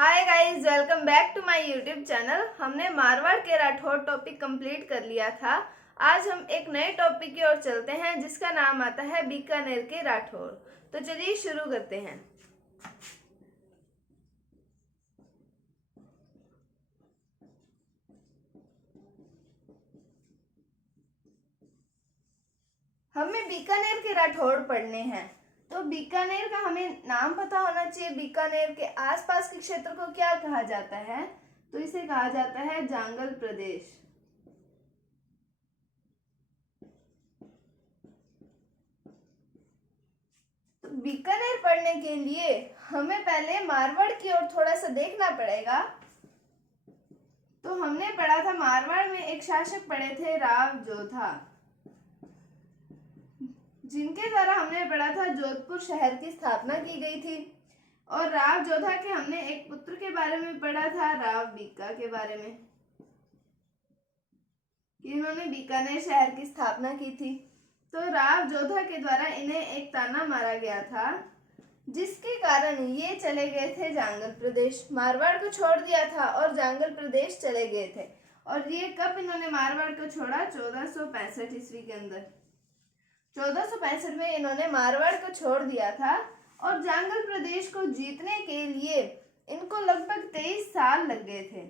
Hi guys, welcome back to my YouTube channel. हमने मारवाड़ के Rathore topic complete कर लिया था। आज हम एक नए टॉपिक की ओर चलते हैं जिसका नाम आता है बीकानेर के राठौड़। तो चलिए शुरू करते हैं। हमें बीकानेर के राठौड़ पढ़ने हैं। तो बीकानेर का हमें नाम पता होना चाहिए। बीकानेर के आसपास के क्षेत्र को क्या कहा जाता है? तो इसे कहा जाता है जांगल प्रदेश। तो बीकानेर पढ़ने के लिए हमें पहले मारवाड़ की ओर थोड़ा सा देखना पड़ेगा। तो हमने पढ़ा था मारवाड़ में एक शासक पढ़े थे राव जोधा, जिनके द्वारा हमने पढ़ा था जोधपुर शहर की स्थापना की गई थी। और राव जोधा के हमने एक पुत्र के बारे में पढ़ा था, राव बीका के बारे में, कि इन्होंने बीकानेर शहर की स्थापना की थी। तो राव जोधा के द्वारा इन्हें एक ताना मारा गया था, जिसके कारण ये चले गए थे जांगल प्रदेश। मारवाड़ को छोड़ दिया था और जांगल प्रदेश चले गए थे। और ये कब इन्होंने मारवाड़ को छोड़ा? 1465 ईस्वी के अंदर। 1465 में इन्होंने मारवाड़ को छोड़ दिया था। और जांगल प्रदेश को जीतने के लिए इनको लगभग 23 साल लग गए थे।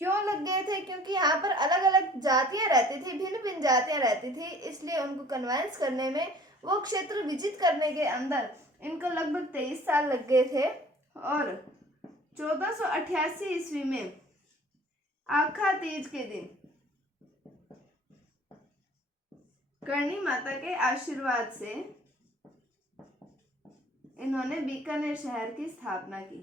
क्यों लग गए थे? क्योंकि यहाँ पर अलग अलग जातियां रहती थी, भिन्न भिन्न जातियां रहती थी, इसलिए उनको कन्विंस करने में, वो क्षेत्र विजित करने के अंदर इनको लगभग 23 साल लग गए थे। और 1488 ईस्वी में आखा तीज के दिन करणी माता के आशीर्वाद से इन्होंने बीकानेर शहर की स्थापना की।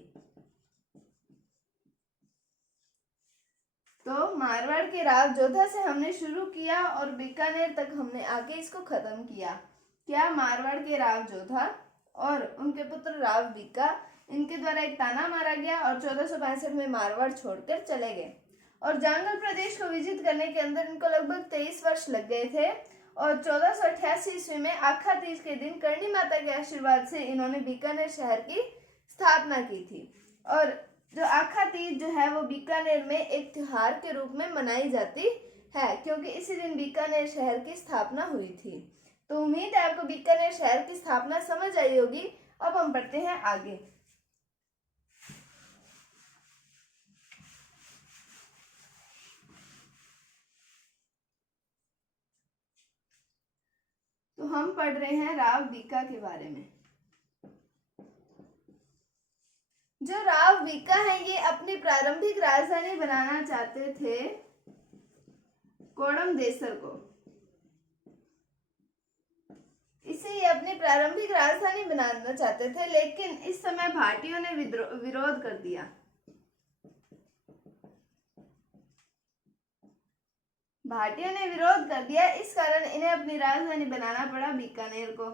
तो मारवाड़ के राव जोधा से हमने शुरू किया और बीकानेर तक हमने आके इसको खत्म किया। क्या? मारवाड़ के राव जोधा और उनके पुत्र राव बीका, इनके द्वारा एक ताना मारा गया और 1465 में मारवाड़ छोड़कर चले गए। और जांगल प्रदेश को विजित करने के अंदर इनको लगभग 23 वर्ष लग गए थे। और 1488 ईस्वी में आखा तीज के दिन करणी माता के आशीर्वाद से इन्होंने बीकानेर शहर की स्थापना की थी। और जो आखा तीज जो है वो बीकानेर में एक त्योहार के रूप में मनाई जाती है, क्योंकि इसी दिन बीकानेर शहर की स्थापना हुई थी। तो उम्मीद है आपको बीकानेर शहर की स्थापना समझ आई होगी। अब हम बढ़ते हैं आगे। तो हम पढ़ रहे हैं राव बीका के बारे में। जो राव बीका है ये अपनी प्रारंभिक राजधानी बनाना चाहते थे कोड़म देसर को। इसे ये अपनी प्रारंभिक राजधानी बनाना चाहते थे, लेकिन इस समय भाटियों ने विरोध कर दिया। भाटियों ने विरोध कर दिया, इस कारण इन्हें अपनी राजधानी बनाना पड़ा बीकानेर को।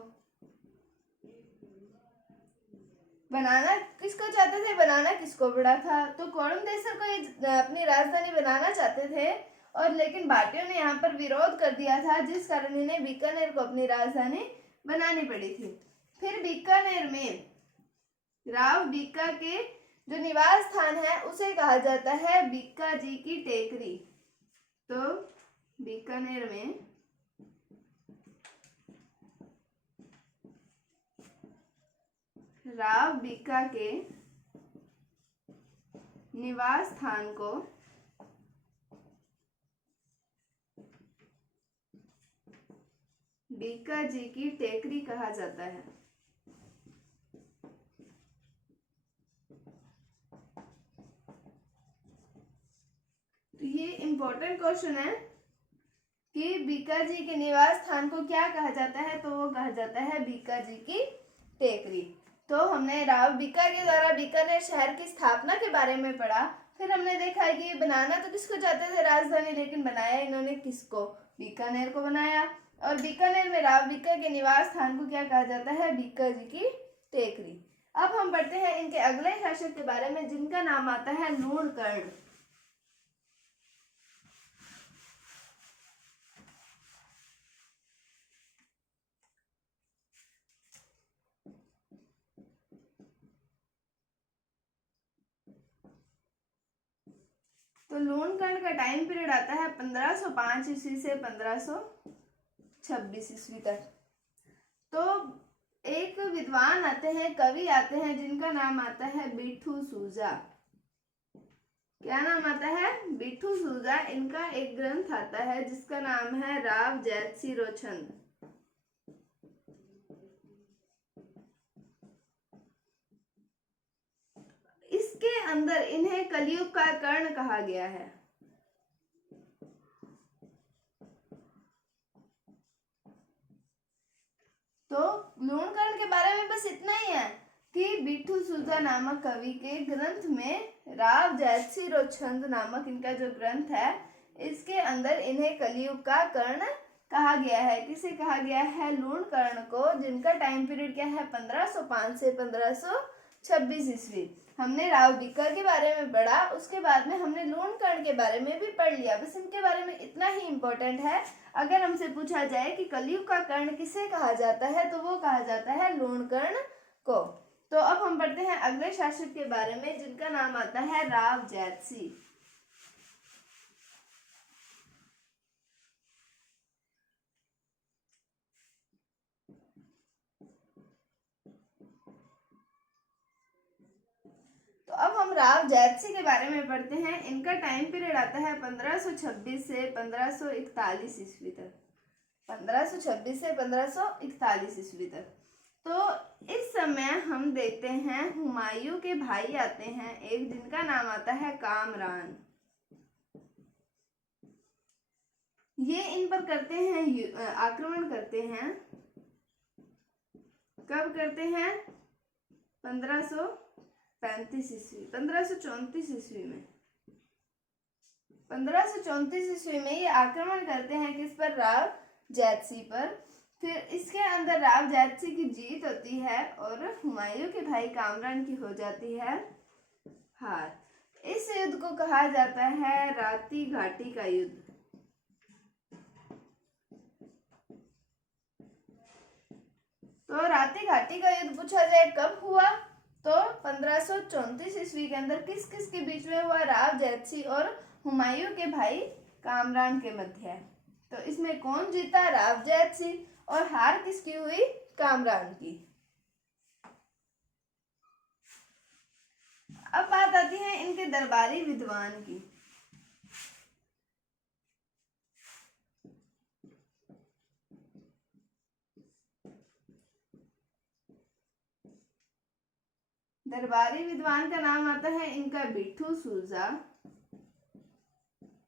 बनाना किसको चाहते थे? बनाना किसको पड़ा था? तो कोड़म देसर को ये अपनी राजधानी बनाना चाहते थे, और लेकिन भाटियों ने यहाँ पर विरोध कर दिया था, जिस कारण इन्हें बीकानेर को अपनी राजधानी बनानी पड़ी थी। फिर बीकानेर में राव बीका के जो निवास स्थान है उसे कहा जाता है बीका जी की टेकरी। तो बीकानेर में राव बीका के निवास स्थान को बीका जी की टेकरी कहा जाता है। तो ये इंपॉर्टेंट क्वेश्चन है कि बीका जी के निवास स्थान को क्या कहा जाता है? तो वो कहा जाता है बीका जी की टेकरी। तो हमने राव बीका के द्वारा बीकानेर शहर की स्थापना के बारे में पढ़ा। फिर हमने देखा है कि बनाना तो किसको चाहते थे राजधानी, लेकिन बनाया इन्होंने किसको? बीकानेर को बनाया। और बीकानेर में राव बीका के निवास स्थान को क्या कहा जाता है? बीका जी की टेकरी। अब हम पढ़ते हैं इनके अगले शासक के बारे में, जिनका नाम आता है लूणकर्ण। तो लूणकरण का टाइम पीरियड आता है 1505 ईस्वी से 1526 ईस्वी तक। तो एक विद्वान आते हैं, कवि आते हैं, जिनका नाम आता है बिट्ठू सूजा। क्या नाम आता है? बिट्ठू सूजा। इनका एक ग्रंथ आता है जिसका नाम है राव जैतसी रो छंद। इसके अंदर इन्हें कलयुग का कर्ण कहा गया है। तो लूणकरण के बारे में बस इतना ही है कि बिट्ठू सूजा नामक कवि के ग्रंथ में राव जैतसी रो छंद नामक इनका जो ग्रंथ है, इसके अंदर इन्हें कलयुग का कर्ण कहा गया है। किसे कहा गया है? लूणकरण को, जिनका टाइम पीरियड क्या है? 1505 से 1526 ईस्वी। हमने राव बीकर के बारे में पढ़ा, उसके बाद में हमने लूणकरण के बारे में भी पढ़ लिया। बस इनके बारे में इतना ही इम्पोर्टेंट है। अगर हमसे पूछा जाए कि कलयुग का कर्ण किसे कहा जाता है, तो वो कहा जाता है लूणकर्ण को। तो अब हम पढ़ते हैं अगले शासक के बारे में, जिनका नाम आता है राव जैतसी। तो अब हम राव जैतसी के बारे में पढ़ते हैं। इनका टाइम पीरियड आता है 1526 से 1541 ईस्वी तक। 1526 से 1541 ईस्वी तक। तो इस समय हम देखते हैं हुमायूं के भाई आते हैं एक, जिनका नाम आता है कामरान। ये इन पर करते हैं आक्रमण करते हैं। कब करते हैं? 1535 ईस्वी, 1534 ईस्वी में। 1534 ईस्वी में ये आक्रमण करते हैं किस पर? राव जैतसी पर। फिर इसके अंदर राव जैतसी की जीत होती है और हुमायूं के भाई कामरान की हो जाती है हार। इस युद्ध को कहा जाता है राती घाटी का युद्ध। तो राती घाटी का युद्ध पूछा जाए कब हुआ, तो 1534 ईस्वी के अंदर किस किस के बीच में हुआ? राव जैतसी और हुमायूं के भाई कामरान के मध्य। तो इसमें कौन जीता? राव जैतसी। और हार किसकी हुई? कामरान की। अब बात आती है इनके दरबारी विद्वान की। दरबारी विद्वान का नाम आता है इनका बिट्ठू सूजा,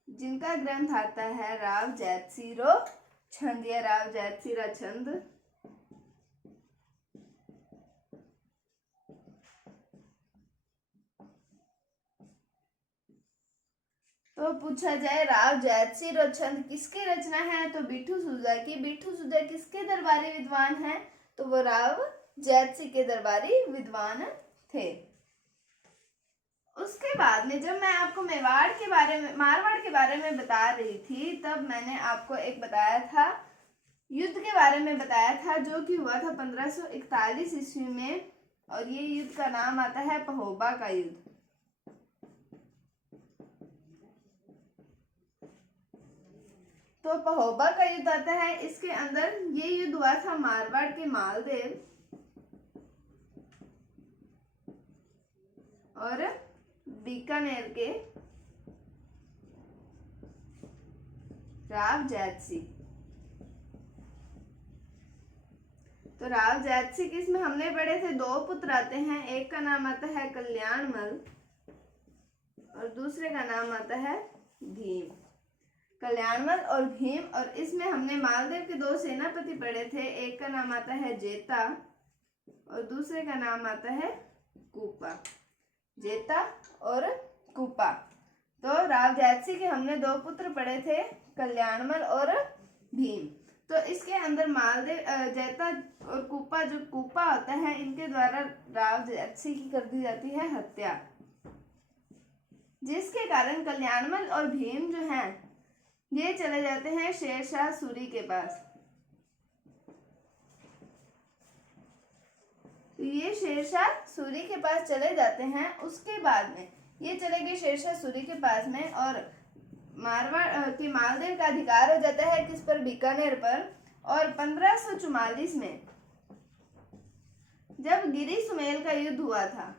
जिनका ग्रंथ आता है राव जैतसी रो छंद या राव जैतसी रा छंद। तो पूछा जाए राव जैतसी रो छंद किसकी रचना है, तो बिट्ठू सूजा की। बिट्ठू सूजा किसके दरबारी विद्वान हैं? तो वो राव जैतसी के दरबारी विद्वान थे। उसके बाद में जब मैं आपको मारवाड़ के बारे में बता रही थी, तब मैंने आपको एक बताया था, युद्ध के बारे में बताया था, जो कि हुआ था 1541 ईस्वी में। और ये युद्ध का नाम आता है पहोबा का युद्ध। तो पहोबा का युद्ध आता है। इसके अंदर ये युद्ध हुआ था मारवाड़ के मालदेव और बीकानेर के राव जैतसी। तो राव जैतसी की इसमें हमने पढ़े थे, दो पुत्र आते हैं। एक का नाम आता है कल्याणमल और दूसरे का नाम आता है भीम। कल्याणमल और भीम। और इसमें हमने मालदेव के दो सेनापति पढ़े थे। एक का नाम आता है जेता और दूसरे का नाम आता है कूपा। जेता और कूपा। तो राव जैतसी के हमने दो पुत्र पढ़े थे, कल्याणमल और भीम। तो इसके अंदर मालदेव जेता और कूपा, जो कूपा होता है, इनके द्वारा राव जैतसी की कर दी जाती है हत्या, जिसके कारण कल्याणमल और भीम जो हैं ये चले जाते हैं शेरशाह सूरी के पास। तो ये शेरशाह सूरी के पास चले जाते हैं। उसके बाद में ये चले गए शेरशाह सूरी के पास में और मारवाड़ के मालदेव का अधिकार हो जाता है किस पर, बीकानेर पर। और 1544 में जब गिरी सुमेल का युद्ध हुआ था,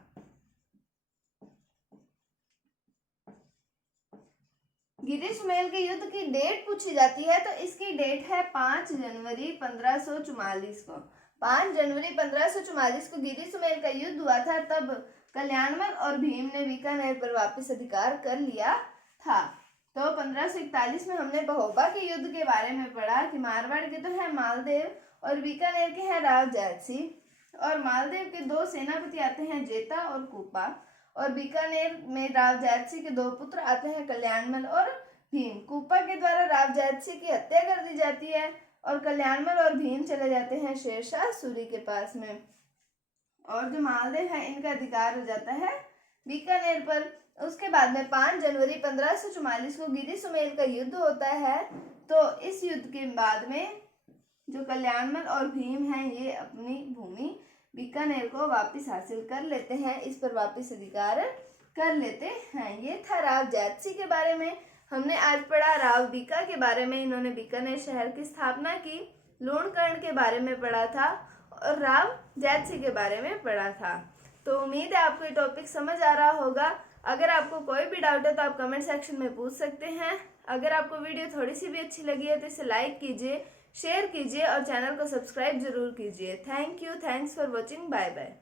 गिरी सुमेल के युद्ध की डेट पूछी जाती है तो इसकी डेट है 5 जनवरी 1544 को। 5 जनवरी 1544 को गिरी सुमेल का युद्ध हुआ था। तब कल्याणमल और भीम ने बीकानेर पर वापस अधिकार कर लिया था। तो 1541 में हमने पहोबा के युद्ध के बारे में पढ़ा कि मारवाड़ के तो है मालदेव और बीकानेर के हैं राव जैतसिंह। और मालदेव के 2 सेनापति आते हैं जेता और कूपा, और बीकानेर में राव जैतसिंह के 2 पुत्र आते हैं कल्याणमल और भीम। कूपा के द्वारा राव जैतसिंह की हत्या कर दी जाती है और कल्याणमल और भीम चले जाते हैं शेरशाह सूरी के पास में। और जो मालदेव है इनका अधिकार हो जाता है बीकानेर पर। उसके बाद में 5 जनवरी 1544 को गिरी सुमेल का युद्ध होता है। तो इस युद्ध के बाद में जो कल्याणमल और भीम हैं ये अपनी भूमि बीकानेर को वापस हासिल कर लेते हैं, इस पर वापस अधिकार कर लेते हैं। ये था राव जैतसिंह के बारे में। हमने आज पढ़ा राव बीका के बारे में, इन्होंने बीकानेर शहर की स्थापना की। लूणकर्ण के बारे में पढ़ा था और राव जैतसिंह के बारे में पढ़ा था। तो उम्मीद है आपको ये टॉपिक समझ आ रहा होगा। अगर आपको कोई भी डाउट है तो आप कमेंट सेक्शन में पूछ सकते हैं। अगर आपको वीडियो थोड़ी सी भी अच्छी लगी है तो इसे लाइक कीजिए, शेयर कीजिए और चैनल को सब्सक्राइब जरूर कीजिए। Thank you, thanks for watching, bye bye.